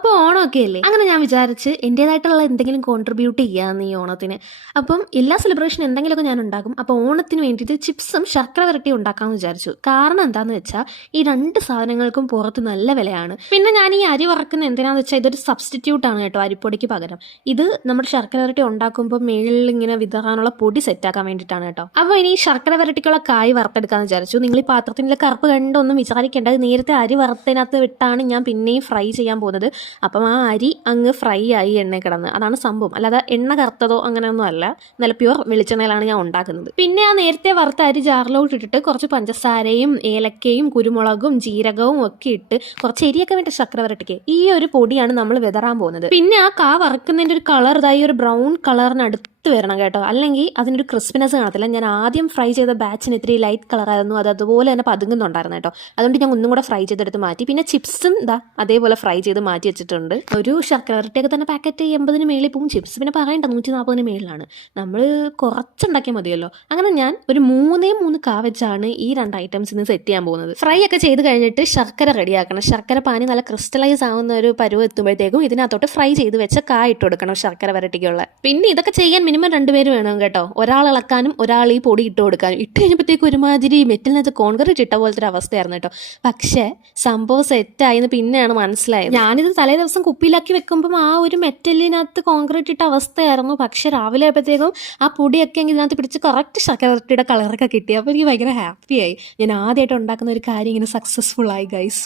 അപ്പോൾ ഓണമൊക്കെ അല്ലേ, അങ്ങനെ ഞാൻ വിചാരിച്ച് എൻ്റേതായിട്ടുള്ള എന്തെങ്കിലും കോൺട്രിബ്യൂട്ട് ചെയ്യാമെന്ന് ഈ ഓണത്തിന്. അപ്പം എല്ലാ സെലിബ്രേഷനും എന്തെങ്കിലുമൊക്കെ ഞാൻ ഉണ്ടാക്കും. അപ്പോൾ ഓണത്തിന് വേണ്ടിയിട്ട് ചിപ്സും ശർക്കര വരട്ടിയും ഉണ്ടാക്കാമെന്ന് വിചാരിച്ചു. കാരണം എന്താണെന്ന് വെച്ചാൽ ഈ രണ്ട് സാധനങ്ങൾക്കും പുറത്ത് നല്ല വിലയാണ്. പിന്നെ ഞാൻ ഈ അരി വറക്കുന്ന എന്തിനാന്ന് വെച്ചാൽ ഇതൊരു സബ്സ്റ്റിറ്റ്യൂട്ടാണ് കേട്ടോ, അരിപ്പൊടിക്ക് പകരം. ഇത് നമ്മുടെ ശർക്കര വരട്ടി ഉണ്ടാക്കുമ്പോൾ മേളിൽ ഇങ്ങനെ വിതറാനുള്ള പൊടി സെറ്റാക്കാൻ വേണ്ടിയിട്ടാണ് കേട്ടോ. അപ്പോൾ ഇനി ശർക്കര വരട്ടിക്കുള്ള കായ് വറുത്തെടുക്കാമെന്ന് വിചാരിച്ചു. നിങ്ങൾ ഈ പാത്രത്തിൻ്റെ കറുപ്പ് കണ്ടൊന്നും വിചാരിക്കേണ്ടത്, നേരത്തെ അരി വറുത്തതിനകത്ത് വിട്ടാണ് ഞാൻ പിന്നെയും ഫ്രൈ ചെയ്യാൻ പോകുന്നത്. അപ്പം ആ അരി അങ്ങ് ഫ്രൈ ആയി എണ്ണ കിടന്ന്, അതാണ് സംഭവം. അല്ലാതെ എണ്ണ കറുത്തതോ അങ്ങനെയൊന്നും അല്ല, നല്ല പ്യുവർ വെളിച്ചെണ്ണയിലാണ് ഞാൻ ഉണ്ടാക്കുന്നത്. പിന്നെ ആ നേരത്തെ വറുത്ത അരി ജാറിലോട്ട് ഇട്ടിട്ട് കുറച്ച് പഞ്ചസാരയും ഏലക്കയും കുരുമുളകും ജീരകവും ഒക്കെ ഇട്ട് കുറച്ച് എരിയൊക്കെ വേണ്ട ശർക്കര വരട്ടിക്ക് ഈ ഒരു പൊടിയാണ് നമ്മൾ വിതറാൻ പോകുന്നത്. പിന്നെ ആ കാ വറുക്കുന്നതിൻ്റെ ഒരു കളർ ഇതായി ഒരു ബ്രൗൺ കളറിനടുത്ത് വരണം കേട്ടോ, അല്ലെങ്കിൽ അതിനൊരു ക്രിസ്പിനെസ് കാണത്തില്ല. ഞാൻ ആദ്യം ഫ്രൈ ചെയ്ത ബാച്ചിന് ഇത്തിരി ലൈറ്റ് കളറായിരുന്നു, അത് അതുപോലെ തന്നെ പതുങ്ങുന്നുണ്ടായിരുന്നു കേട്ടോ. അതുകൊണ്ട് ഞാൻ ഒന്നും കൂടെ ഫ്രൈ ചെയ്തെടുത്ത് മാറ്റി. പിന്നെ ചിപ്സും ഇതാ അതേപോലെ ഫ്രൈ ചെയ്ത് മാറ്റി വെച്ചിട്ടുണ്ട്. ഒരു ശർക്കര വരട്ടിയൊക്കെ തന്നെ പാക്കറ്റ് 80 മേളിൽ പോവും. ചിപ്സ് പിന്നെ പറയണ്ട 140 മേളിലാണ്. നമ്മൾ കുറച്ചുണ്ടാക്കിയാൽ മതിയല്ലോ. അങ്ങനെ ഞാൻ ഒരു 3 കാ വെച്ചാണ് ഈ 2 ഐറ്റംസ് ഇന്ന് സെറ്റ് ചെയ്യാൻ പോകുന്നത്. ഫ്രൈ ഒക്കെ ചെയ്ത് കഴിഞ്ഞിട്ട് ശർക്കര റെഡിയാക്കണം. ശർക്കര പാനി നല്ല ക്രിസ്റ്റലൈസ് ആവുന്ന ഒരു പരുവം എത്തുമ്പോഴത്തേക്കും ഇതിനകത്തോട്ട് ഫ്രൈ ചെയ്ത് വെച്ച കാ ഇട്ട് കൊടുക്കണം ശർക്കര വരട്ടിക്കുള്ള. പിന്നെ ഇതൊക്കെ ചെയ്യാൻ മിനിമം 2 പേര് വേണം കേട്ടോ. ഒരാൾ ഇളക്കാനും ഒരാൾ ഈ പൊടി ഇട്ട് കൊടുക്കാനും. ഇട്ട് കഴിഞ്ഞപ്പോഴത്തേക്കും ഒരുമാതിരി മെറ്റലിനകത്ത് കോൺക്രീറ്റ് ഇട്ട പോലത്തെ ഒരു അവസ്ഥയായിരുന്നു കേട്ടോ. പക്ഷേ സംഭവം സെറ്റായെന്ന് പിന്നെയാണ് മനസ്സിലായത്. ഞാനിത് തലേ ദിവസം കുപ്പിയിലാക്കി വെക്കുമ്പം ആ ഒരു മെറ്റലിനകത്ത് കോൺക്രീറ്റ് ഇട്ട അവസ്ഥയായിരുന്നു. പക്ഷെ രാവിലെ ആയപ്പോഴത്തേക്കും ആ പൊടിയൊക്കെ ഇതിനകത്ത് പിടിച്ച് കറക്റ്റ് ശർക്കരവരട്ടിയുടെ കളറൊക്കെ കിട്ടി. അപ്പോൾ എനിക്ക് ഭയങ്കര ഹാപ്പിയായി. ഞാൻ ആദ്യമായിട്ട് ഉണ്ടാക്കുന്ന ഒരു കാര്യം ഇങ്ങനെ സക്സസ്ഫുൾ ആയി ഗൈസ്.